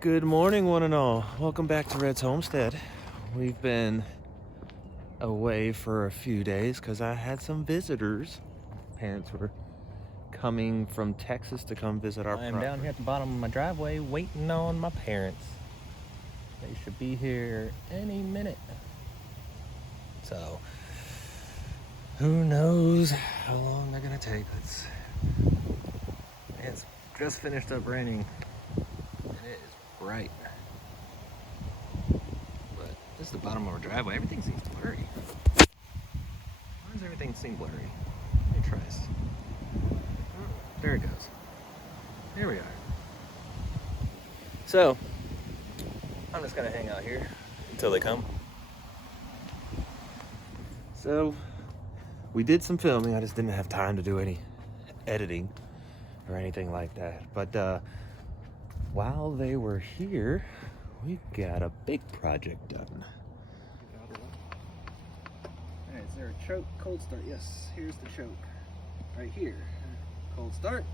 Good morning, one and all. Welcome back to Red's Homestead. We've been away for a few days because I had some visitors. Parents were coming from Texas to come visit our property. I'm down here at the bottom of my driveway waiting on my parents. They should be here any minute. So, who knows how long they're gonna take. It's just finished up raining and it is bright. But this is the bottom of our driveway. Everything seems blurry. Why does everything seem blurry? Let me try this. There it goes. Here we are. So, I'm just gonna hang out here until they come. So, we did some filming. I just didn't have time to do any editing or anything like that. But while they were here, we got a big project done. Alright, is there a choke? Cold start. Yes, here's the choke. Right here. Cold start.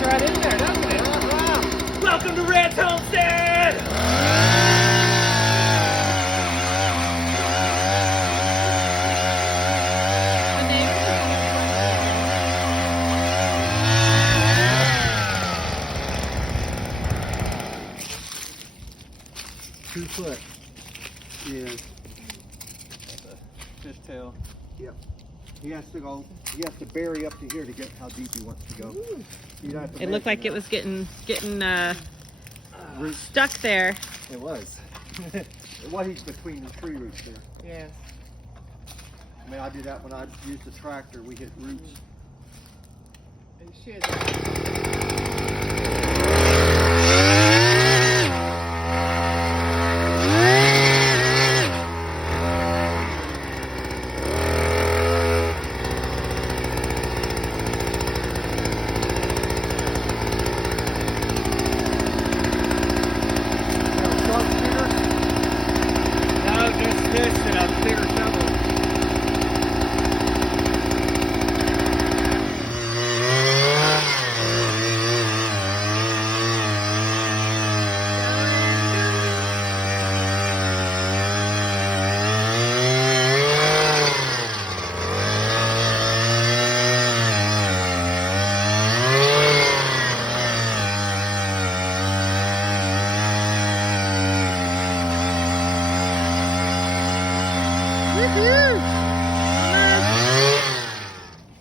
Right in there, doesn't it? Wow. Welcome to Red's Homestead! Two foot is fishtail. Yep. He has to bury up to here to get how deep he wants to go. You don't have to It looked like it was getting stuck there. It was. What he's between the tree roots there. Yeah. I mean, I did that when I used the tractor. We hit roots. It should.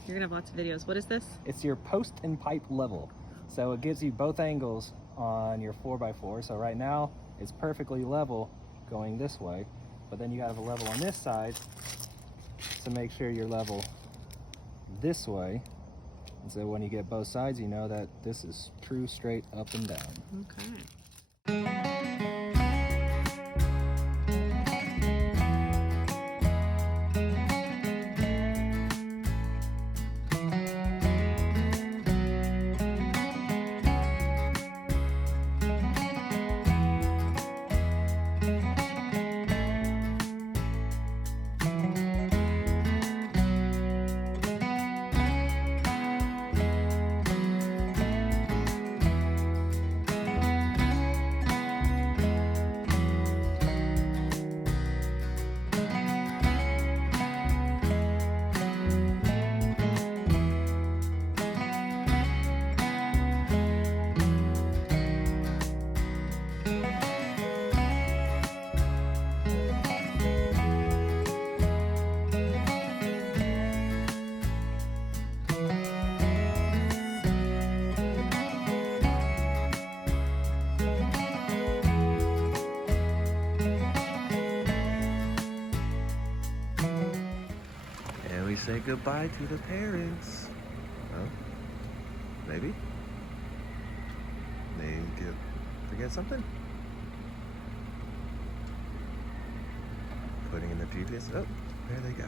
You're gonna have lots of videos. What is this? It's your post and pipe level. So it gives you both angles on your 4x4. So right now it's perfectly level going this way, but then you gotta have a level on this side to make sure you're level this way. And so when you get both sides, you know that this is true straight up and down. Okay. We say goodbye to the parents. Oh, maybe? They forget something? Putting in the GPS. Oh, there they go.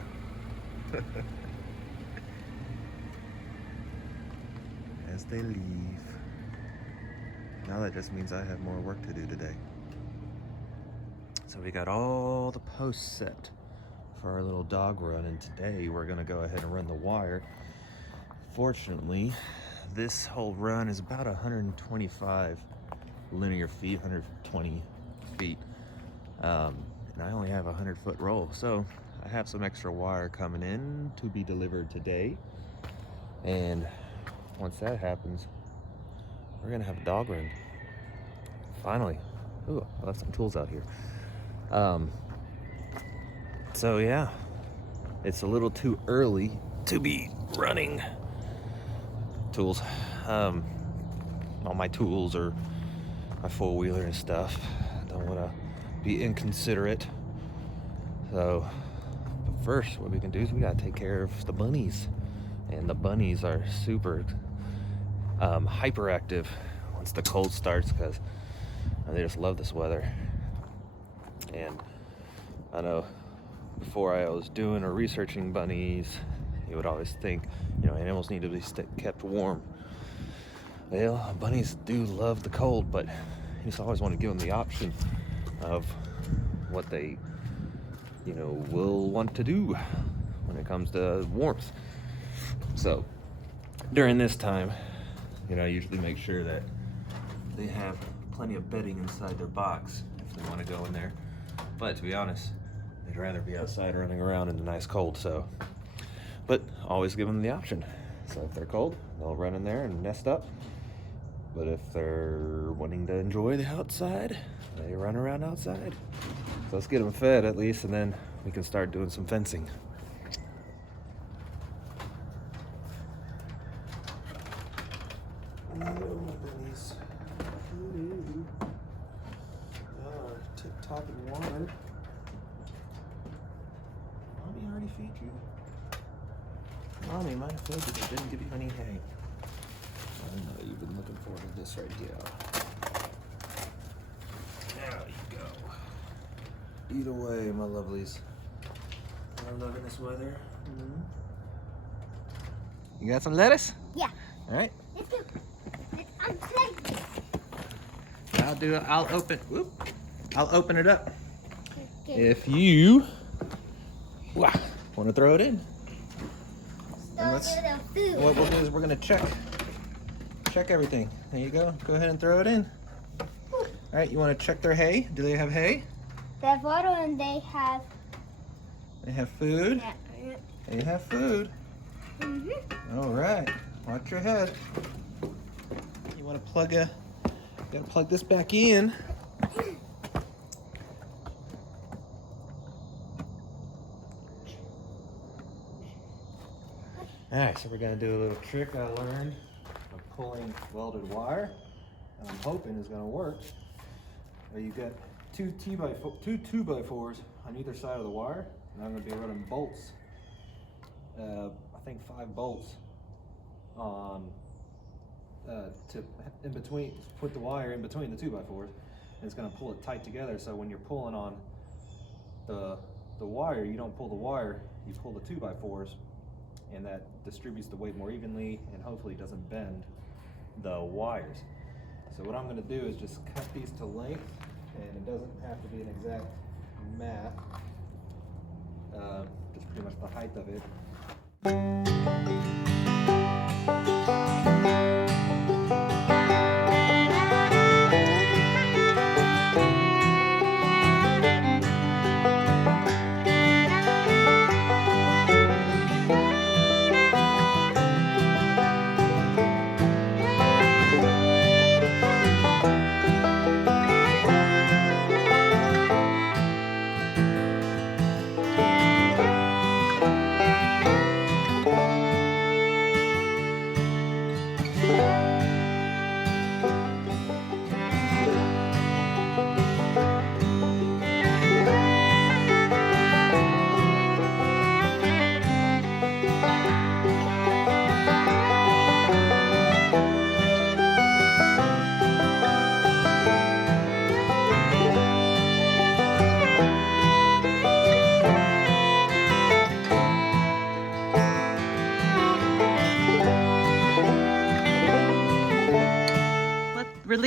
As they leave. Now that just means I have more work to do today. So we got all the posts set for our little dog run, and today we're gonna go ahead and run the wire. Fortunately, this whole run is about 125 linear feet, 120 feet. And I only have a 100-foot roll, so I have some extra wire coming in to be delivered today. And once that happens, we're gonna have a dog run. Finally. Ooh, I left some tools out here. So yeah, it's a little too early to be running tools. All my tools are my four-wheeler and stuff. I don't want to be inconsiderate. So, but first, what we can do is we gotta take care of the bunnies. And the bunnies are super hyperactive once the cold starts, because they just love this weather. And I know before I was doing or researching bunnies, you would always think, you know, animals need to be kept warm. Well, bunnies do love the cold, but you just always want to give them the option of what they, you know, will want to do when it comes to warmth. So during this time, you know, I usually make sure that they have plenty of bedding inside their box if they want to go in there. But to be honest, they'd rather be outside running around in the nice cold, so. But always give them the option. So if they're cold, they'll run in there and nest up. But if they're wanting to enjoy the outside, they run around outside. So let's get them fed at least, and then we can start doing some fencing. Bunnies. Tip-top in water. Mommy already feed you? Mommy might have fed you, but didn't give you any hay. I know you've been looking forward to this right here. There you go. Eat away, my lovelies. I'm loving this weather. Mm-hmm. You got some lettuce? Yeah. All right. Let's go. Let's unplug it. I'll open it up. Okay. If you want to throw it in. Start let's- with the food. What we'll do is we're gonna check everything. There you go. Go ahead and throw it in. All right. You want to check their hay? Do they have hay? They have water and they have. They have food. Yeah. They have food. Mm-hmm. All right. Watch your head. You want to gotta plug this back in. All right, so we're gonna do a little trick I learned of pulling welded wire, and I'm hoping is gonna work. You got two 2x4s on either side of the wire, and I'm gonna be running bolts. I think 5 bolts on in between. Put the wire in between the 2x4s, and it's gonna pull it tight together. So when you're pulling on the wire, you don't pull the wire, you pull the 2x4s. And that distributes the weight more evenly and hopefully doesn't bend the wires. So what I'm going to do is just cut these to length, and it doesn't have to be an exact mat, just pretty much the height of it.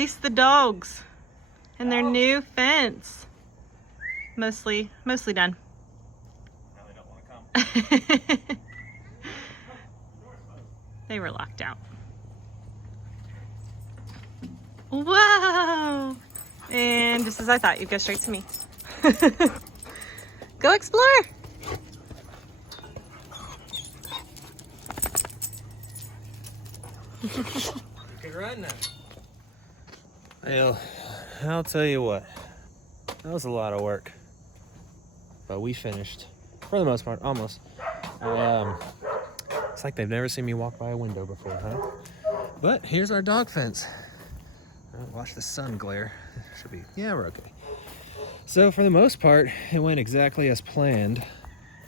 release the dogs and their new fence. Mostly done. Now they don't want to come. They were locked out. Whoa! And just as I thought, you'd go straight to me. Go explore. You can run now. Well, I'll tell you what. That was a lot of work. But we finished. For the most part, almost. It's like they've never seen me walk by a window before, huh? But here's our dog fence. Watch the sun glare. Should be, yeah, we're okay. So for the most part, it went exactly as planned.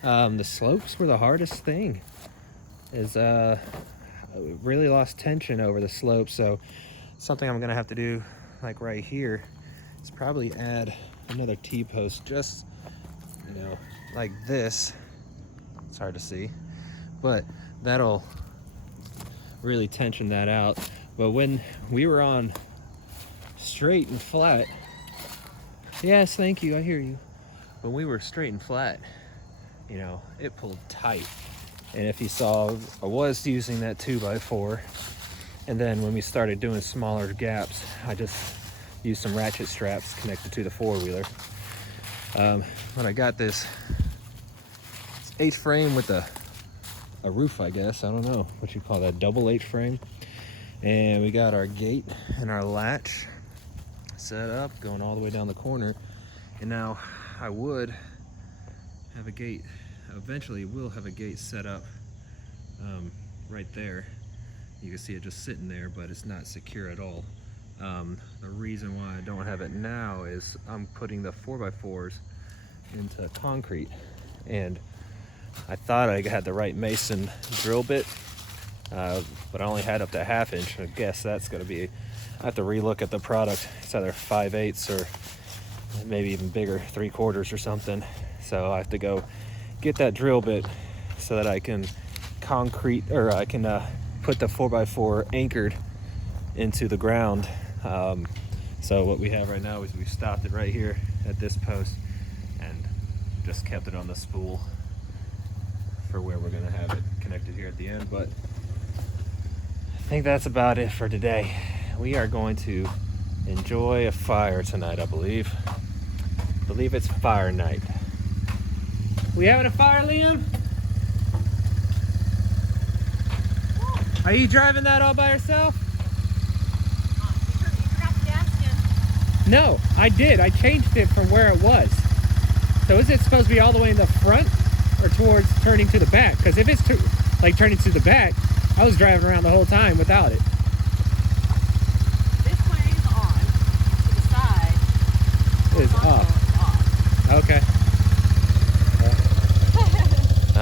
The slopes were the hardest thing. We really lost tension over the slope, so something I'm gonna have to do, like right here, is probably add another T-post, just, you know, like this. It's hard to see, but that'll really tension that out. But when we were on straight and flat, yes, thank you, I hear you. When we were straight and flat, you know, it pulled tight. And if you saw, I was using that 2x4, and then when we started doing smaller gaps, I just used some ratchet straps connected to the four-wheeler. When I got this H-frame with a roof, I guess, I don't know what you call that, double H-frame, and we got our gate and our latch set up, going all the way down the corner, and now I would have a gate. Eventually we'll have a gate set up right there. You can see it just sitting there, but it's not secure at all. The reason why I don't have it now is I'm putting the 4x4s into concrete, and I thought I had the right mason drill bit, but I only had up to 1/2 inch. I guess that's going to be, I have to relook at the product. It's either 5/8 or maybe even bigger, 3/4 or something. So I have to go get that drill bit so that I can concrete, or I can put the 4x4 anchored into the ground. So what we have right now is we've stopped it right here at this post and just kept it on the spool for where we're gonna have it connected here at the end. But I think that's about it for today. We are going to enjoy a fire tonight, I believe. I believe it's fire night. We having a fire, Liam? Are you driving that all by yourself? You forgot the gas again. No, I did. I changed it from where it was. So is it supposed to be all the way in the front or towards turning to the back? Because if it's like turning to the back, I was driving around the whole time without it. This way is on. To the side Is off. Okay.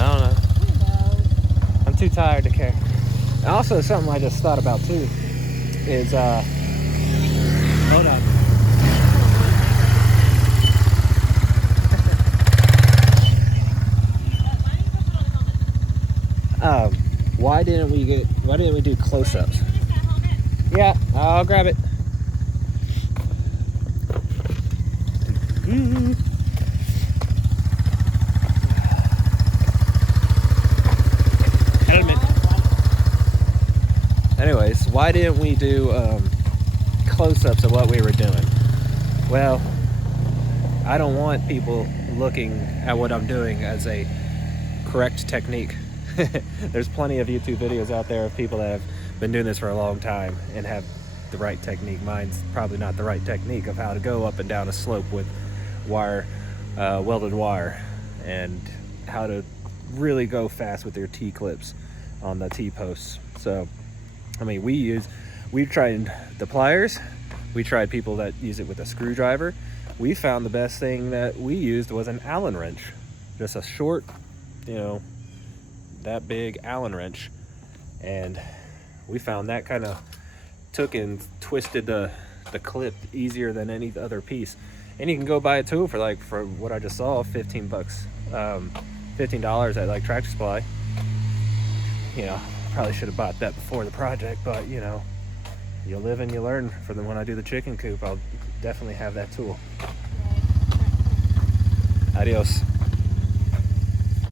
I don't know. I'm too tired to care. And also, something I just thought about too is, hold on. Why didn't we do close-ups? Yeah, I'll grab it. Helmet. Anyways, why didn't we do close-ups of what we were doing? Well, I don't want people looking at what I'm doing as a correct technique. There's plenty of YouTube videos out there of people that have been doing this for a long time and have the right technique. Mine's probably not the right technique of how to go up and down a slope with wire, welded wire, and how to really go fast with your T-clips on the T-posts. So, I mean, we've tried the pliers, we tried people that use it with a screwdriver. We found the best thing that we used was an Allen wrench, just a short, you know, that big Allen wrench, and we found that kind of took and twisted the clip easier than any other piece. And you can go buy a tool for what I just saw, $15, $15 at like Tractor Supply. You know, probably should have bought that before the project, but you know, you live and you learn. For the when I do the chicken coop, I'll definitely have that tool. Adios.